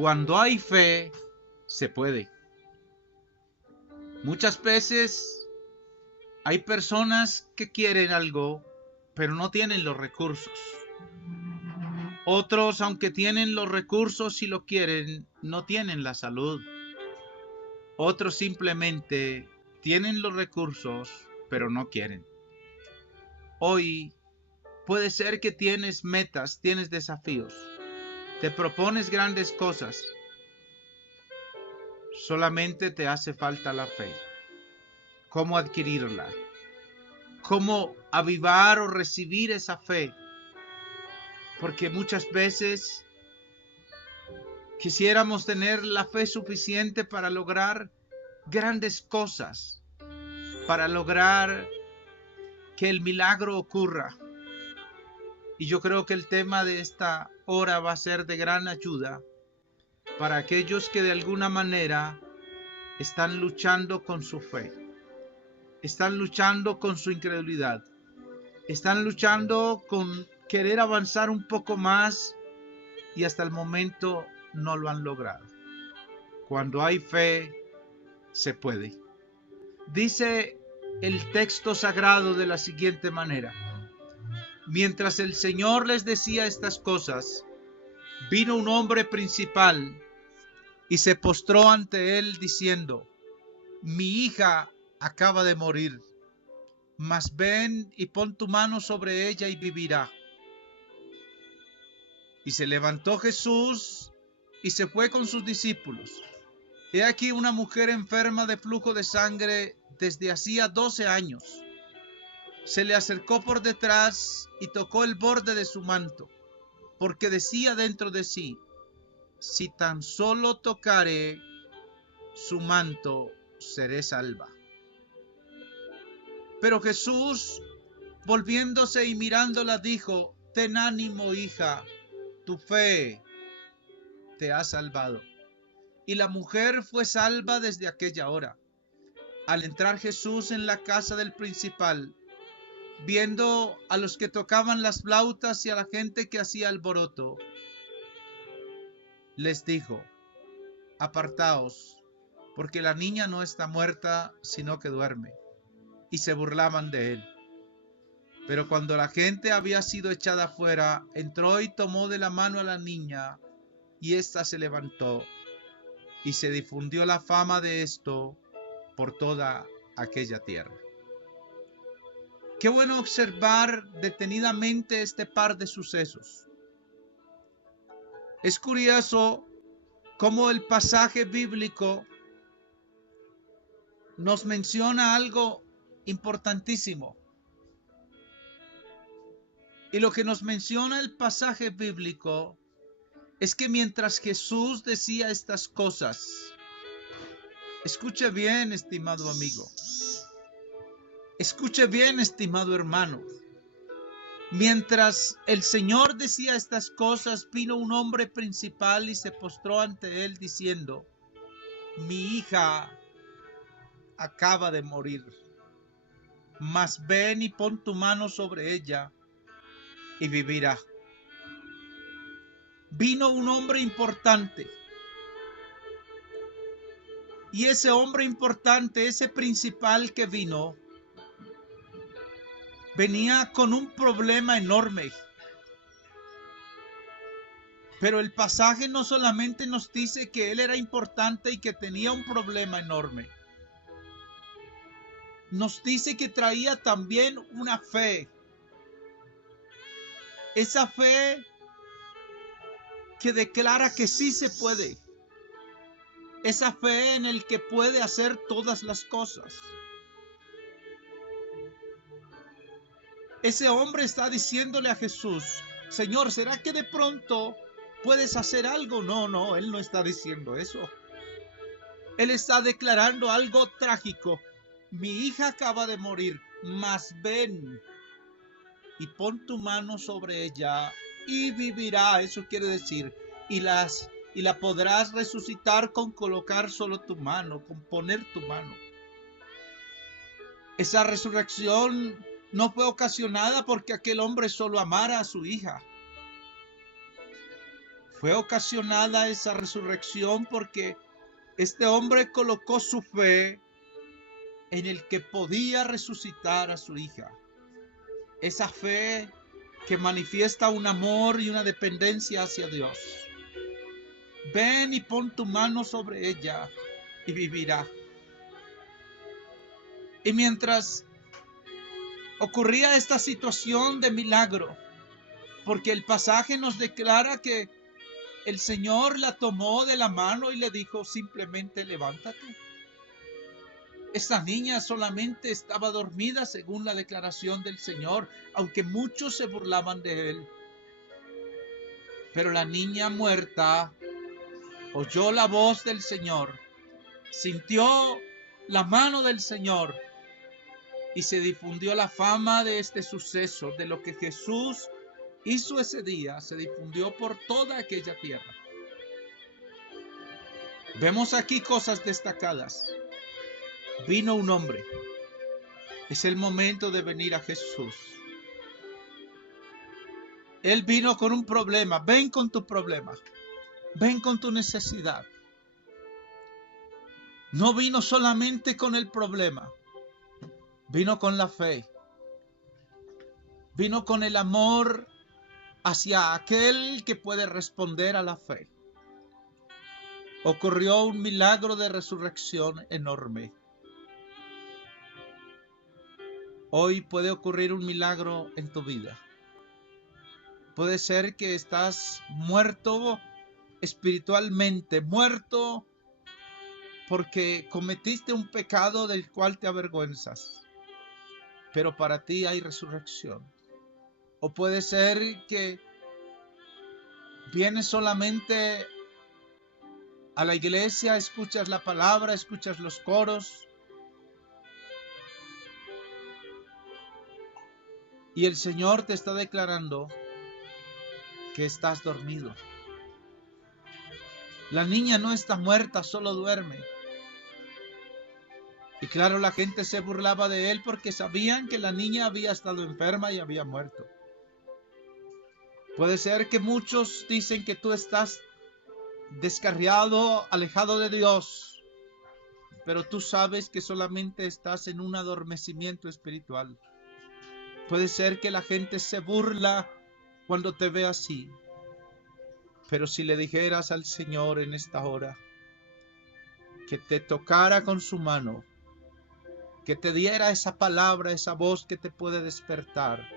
Cuando hay fe, se puede. Muchas veces hay personas que quieren algo, pero no tienen los recursos. Otros, aunque tienen los recursos y lo quieren, no tienen la salud. Otros simplemente tienen los recursos, pero no quieren. Hoy puede ser que tienes metas, tienes desafíos, te propones grandes cosas. Solamente te hace falta la fe. ¿Cómo adquirirla? ¿Cómo avivar o recibir esa fe? Porque muchas veces quisiéramos tener la fe suficiente para lograr grandes cosas, para lograr que el milagro ocurra. Y yo creo que el tema de esta hora va a ser de gran ayuda para aquellos que de alguna manera están luchando con su fe, están luchando con su incredulidad, están luchando con querer avanzar un poco más y hasta el momento no lo han logrado. Cuando hay fe, se puede. Dice el texto sagrado de la siguiente manera: mientras el Señor les decía estas cosas, vino un hombre principal y se postró ante él diciendo: mi hija acaba de morir, mas ven y pon tu mano sobre ella y vivirá. Y se levantó Jesús y se fue con sus discípulos. He aquí una mujer enferma de flujo de sangre desde hacía 12 años. Se le acercó por detrás y tocó el borde de su manto, porque decía dentro de sí: si tan solo tocare su manto, seré salva. Pero Jesús, volviéndose y mirándola, dijo: ten ánimo, hija, tu fe te ha salvado. Y la mujer fue salva desde aquella hora. Al entrar Jesús en la casa del principal, viendo a los que tocaban las flautas y a la gente que hacía alboroto, les dijo: apartaos, porque la niña no está muerta, sino que duerme. Y se burlaban de él. Pero cuando la gente había sido echada fuera, entró y tomó de la mano a la niña, y ésta se levantó, y se difundió la fama de esto por toda aquella tierra. Qué bueno observar detenidamente este par de sucesos. Es curioso cómo el pasaje bíblico nos menciona algo importantísimo. Y lo que nos menciona el pasaje bíblico es que mientras Jesús decía estas cosas, escuche bien, estimado amigo, escuche bien, estimado hermano, mientras el Señor decía estas cosas, vino un hombre principal y se postró ante él diciendo: mi hija acaba de morir, mas ven y pon tu mano sobre ella y vivirá. Vino un hombre importante. Y ese hombre importante, ese principal que vino, venía con un problema enorme. Pero el pasaje no solamente nos dice que él era importante y que tenía un problema enorme. Nos dice que traía también una fe. Esa fe que declara que sí se puede. Esa fe en el que puede hacer todas las cosas. Ese hombre está diciéndole a Jesús: Señor, ¿será que de pronto puedes hacer algo? No, él no está diciendo eso. Él está declarando algo trágico. Mi hija acaba de morir, mas ven y pon tu mano sobre ella y vivirá. Eso quiere decir, y la podrás resucitar con colocar solo tu mano, con poner tu mano. Esa resurrección no fue ocasionada porque aquel hombre solo amara a su hija. Fue ocasionada esa resurrección porque este hombre colocó su fe en el que podía resucitar a su hija. Esa fe que manifiesta un amor y una dependencia hacia Dios. Ven y pon tu mano sobre ella y vivirá. Y mientras ocurría esta situación de milagro, porque el pasaje nos declara que el Señor la tomó de la mano y le dijo simplemente levántate. Esta niña solamente estaba dormida según la declaración del Señor, aunque muchos se burlaban de él. Pero la niña muerta oyó la voz del Señor, sintió la mano del Señor y se difundió la fama de este suceso, de lo que Jesús hizo ese día, se difundió por toda aquella tierra. Vemos aquí cosas destacadas. Vino un hombre. Es el momento de venir a Jesús. Él vino con un problema. Ven con tu problema. Ven con tu necesidad. No vino solamente con el problema. Vino con la fe. Vino con el amor hacia aquel que puede responder a la fe. Ocurrió un milagro de resurrección enorme. Hoy puede ocurrir un milagro en tu vida. Puede ser que estás muerto espiritualmente, muerto porque cometiste un pecado del cual te avergüenzas. Pero para ti hay resurrección. O puede ser que vienes solamente a la iglesia, escuchas la palabra, escuchas los coros, y el Señor te está declarando que estás dormido. La niña no está muerta, solo duerme. Y claro, la gente se burlaba de él porque sabían que la niña había estado enferma y había muerto. Puede ser que muchos dicen que tú estás descarriado, alejado de Dios, pero tú sabes que solamente estás en un adormecimiento espiritual. Puede ser que la gente se burla cuando te ve así, pero si le dijeras al Señor en esta hora que te tocara con su mano, que te diera esa palabra, esa voz que te puede despertar,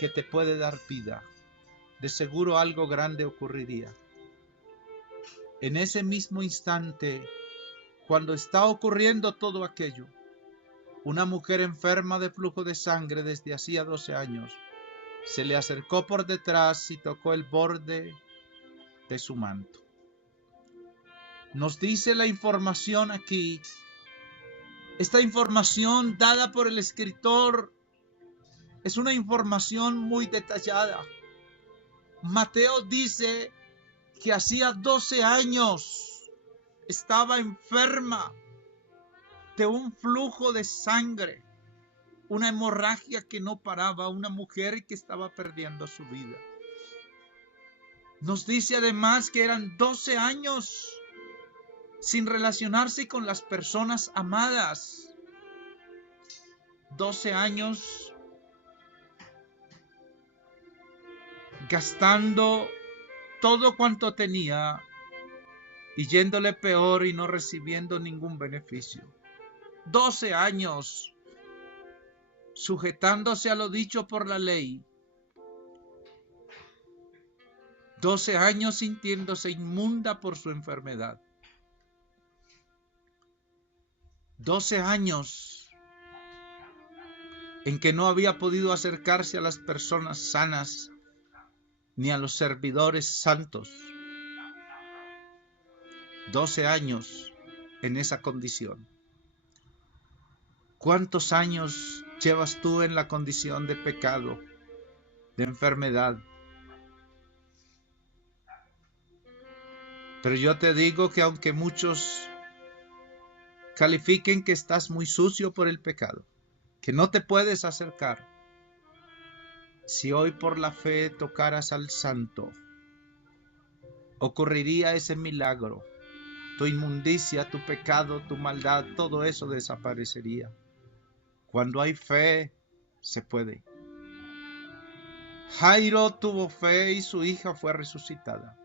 que te puede dar vida, de seguro algo grande ocurriría. En ese mismo instante, cuando está ocurriendo todo aquello, una mujer enferma de flujo de sangre desde hacía 12 años, se le acercó por detrás y tocó el borde de su manto. Nos dice la información aquí, esta información dada por el escritor es una información muy detallada. Mateo dice que hacía 12 años estaba enferma de un flujo de sangre, una hemorragia que no paraba, una mujer que estaba perdiendo su vida. Nos dice además que eran 12 años sin relacionarse con las personas amadas. 12 años gastando todo cuanto tenía y yéndole peor y no recibiendo ningún beneficio. 12 años sujetándose a lo dicho por la ley. 12 años sintiéndose inmunda por su enfermedad. 12 años en que no había podido acercarse a las personas sanas ni a los servidores santos. 12 años en esa condición. ¿Cuántos años llevas tú en la condición de pecado, de enfermedad? Pero yo te digo que aunque muchos califiquen que estás muy sucio por el pecado, que no te puedes acercar, si hoy por la fe tocaras al Santo, ocurriría ese milagro. Tu inmundicia, tu pecado, tu maldad, todo eso desaparecería. Cuando hay fe, se puede. Jairo tuvo fe y su hija fue resucitada.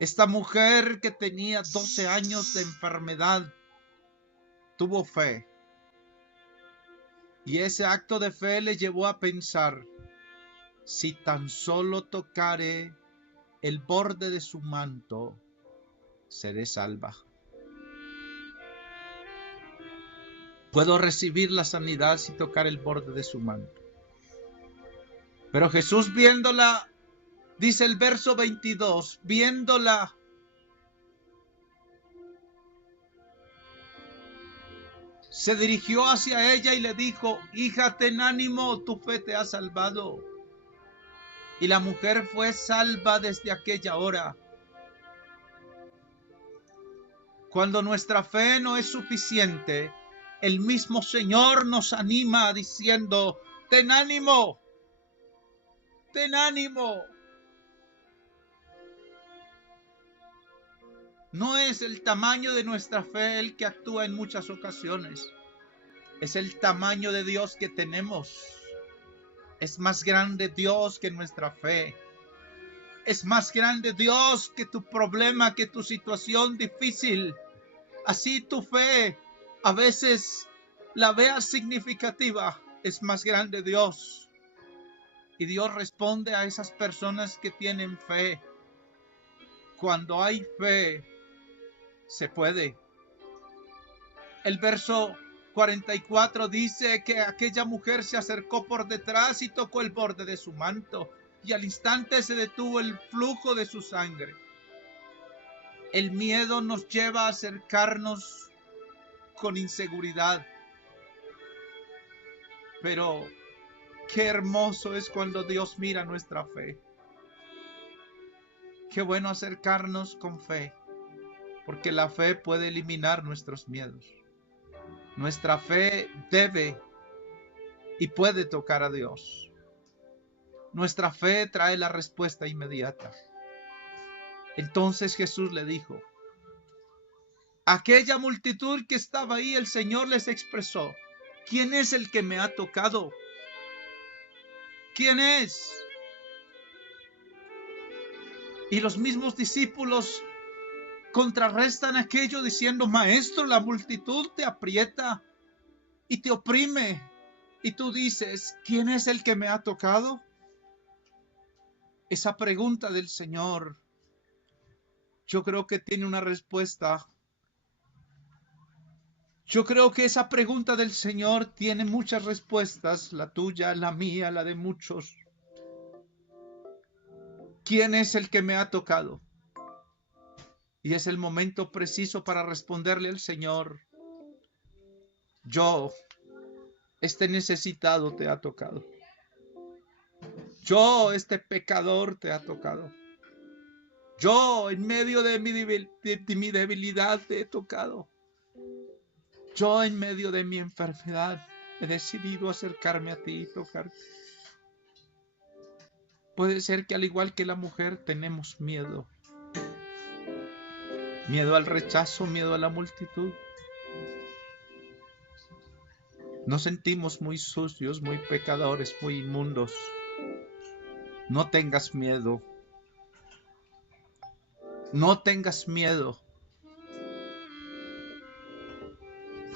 Esta mujer que tenía 12 años de enfermedad tuvo fe. Y ese acto de fe le llevó a pensar, si tan solo tocare el borde de su manto, seré salva. Puedo recibir la sanidad si tocar el borde de su manto. Pero Jesús, viéndola, dice el verso 22, viéndola, se dirigió hacia ella y le dijo, hija, ten ánimo, tu fe te ha salvado. Y la mujer fue salva desde aquella hora. Cuando nuestra fe no es suficiente, el mismo Señor nos anima diciendo, ten ánimo, ten ánimo. No es el tamaño de nuestra fe el que actúa en muchas ocasiones. Es el tamaño de Dios que tenemos. Es más grande Dios que nuestra fe. Es más grande Dios que tu problema, que tu situación difícil. Así tu fe a veces la veas significativa, es más grande Dios. Y Dios responde a esas personas que tienen fe. Cuando hay fe, se puede. El verso 44 dice que aquella mujer se acercó por detrás y tocó el borde de su manto, y al instante se detuvo el flujo de su sangre. El miedo nos lleva a acercarnos con inseguridad. Pero qué hermoso es cuando Dios mira nuestra fe. Qué bueno acercarnos con fe, porque la fe puede eliminar nuestros miedos. Nuestra fe debe y puede tocar a Dios. Nuestra fe trae la respuesta inmediata. Entonces Jesús le dijo, aquella multitud que estaba ahí, el Señor les expresó, ¿quién es el que me ha tocado? ¿Quién es? Y los mismos discípulos contrarrestan aquello diciendo, maestro, la multitud te aprieta y te oprime. Y tú dices, ¿quién es el que me ha tocado? Esa pregunta del Señor, yo creo que tiene una respuesta. Yo creo que esa pregunta del Señor tiene muchas respuestas, la tuya, la mía, la de muchos. ¿Quién es el que me ha tocado? Y es el momento preciso para responderle al Señor, yo, este necesitado te ha tocado. Yo, este pecador te ha tocado. Yo, en medio de mi debilidad te he tocado. Yo, en medio de mi enfermedad, he decidido acercarme a ti y tocarte. Puede ser que al igual que la mujer tenemos miedo. Miedo al rechazo, miedo a la multitud. Nos sentimos muy sucios, muy pecadores, muy inmundos. No tengas miedo. No tengas miedo.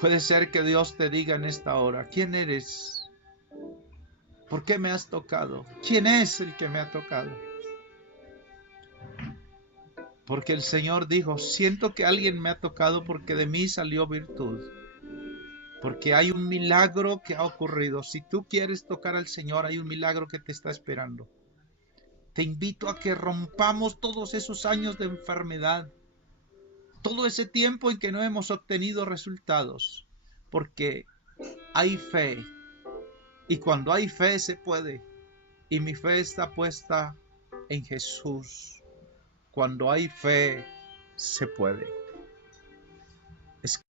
Puede ser que Dios te diga en esta hora, ¿quién eres? ¿Por qué me has tocado? ¿Quién es el que me ha tocado? Porque el Señor dijo, siento que alguien me ha tocado porque de mí salió virtud. Porque hay un milagro que ha ocurrido. Si tú quieres tocar al Señor, hay un milagro que te está esperando. Te invito a que rompamos todos esos años de enfermedad. Todo ese tiempo en que no hemos obtenido resultados. Porque hay fe. Y cuando hay fe se puede. Y mi fe está puesta en Jesús. Cuando hay fe se puede.